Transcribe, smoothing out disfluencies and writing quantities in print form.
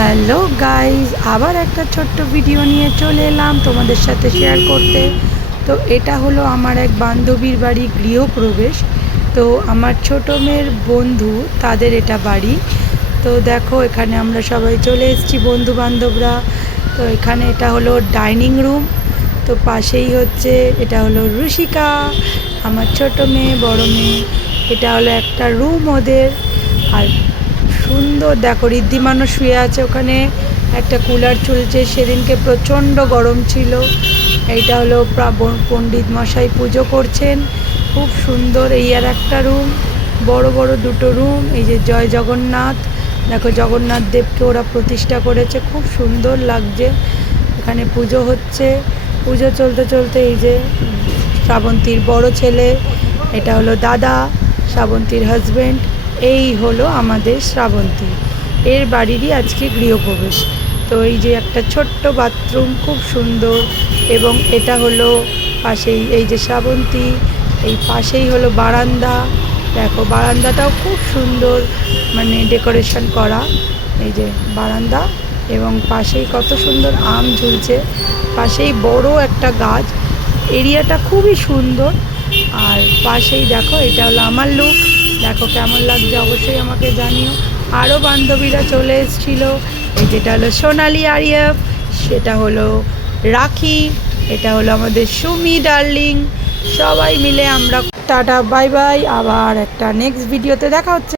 Hello guys, আবার একটা ছোট্ট ভিডিও নিয়ে চলে এলাম তোমাদের সাথে শেয়ার করতে। তো এটা হলো আমার এক বান্ধবীর বাড়ি গৃহপ্রবেশ। তো আমার ছোটো মেয়ের বন্ধু, তাদের এটা বাড়ি। তো দেখো, এখানে আমরা সবাই চলে এসেছি বন্ধু বান্ধবরা। তো এখানে এটা হলো ডাইনিং রুম। তো পাশেই হচ্ছে এটা হলো রুশিকা, আমার ছোটো মেয়ে, বড় মেয়ে। এটা হলো একটা রুম ওদের। আর সুন্দর দেখো, ঋদ্ধিমানও শুয়ে আছে ওখানে, একটা কুলার চলছে, সেদিনকে প্রচণ্ড গরম ছিল। এইটা হলো পণ্ডিত মশাই পুজো করছেন, খুব সুন্দর। এই আর একটা রুম, বড় বড় দুটো রুম। এই যে জয় জগন্নাথ, দেখো জগন্নাথ দেবকে ওরা প্রতিষ্ঠা করেছে, খুব সুন্দর লাগছে। এখানে পুজো হচ্ছে, পুজো চলতে চলতে এই যে শ্রাবন্তীর বড় ছেলে, এটা হলো দাদা, শ্রাবন্তীর হাজব্যান্ড। এই হলো আমাদের শ্রাবন্তী, এর বাড়িরই আজকে গৃহপ্রবেশ। তো এই যে একটা ছোট্ট বাথরুম, খুব সুন্দর। এবং এটা হলো পাশেই এই যে শ্রাবন্তী, এই পাশেই হলো বারান্দা। দেখো বারান্দাটাও খুব সুন্দর, মানে ডেকোরেশন করা। এই যে বারান্দা, এবং পাশেই কত সুন্দর আম ঝুলছে, পাশেই বড় একটা গাছ। এরিয়াটা খুবই সুন্দর। আর পাশেই দেখো, এটা হলো আমার লুক। দেখো কেমন লাগছে অবশ্যই আমাকে জানিও। আরও বান্ধবীরা চলে এসেছিলো। এই যেটা হলো সোনালি আরিয়াফ, সেটা হলো রাখি, এটা হলো আমাদের সুমি ডার্লিং। সবাই মিলে আমরা টাটা বাই বাই, আবার একটা নেক্সট ভিডিওতে দেখা হচ্ছে।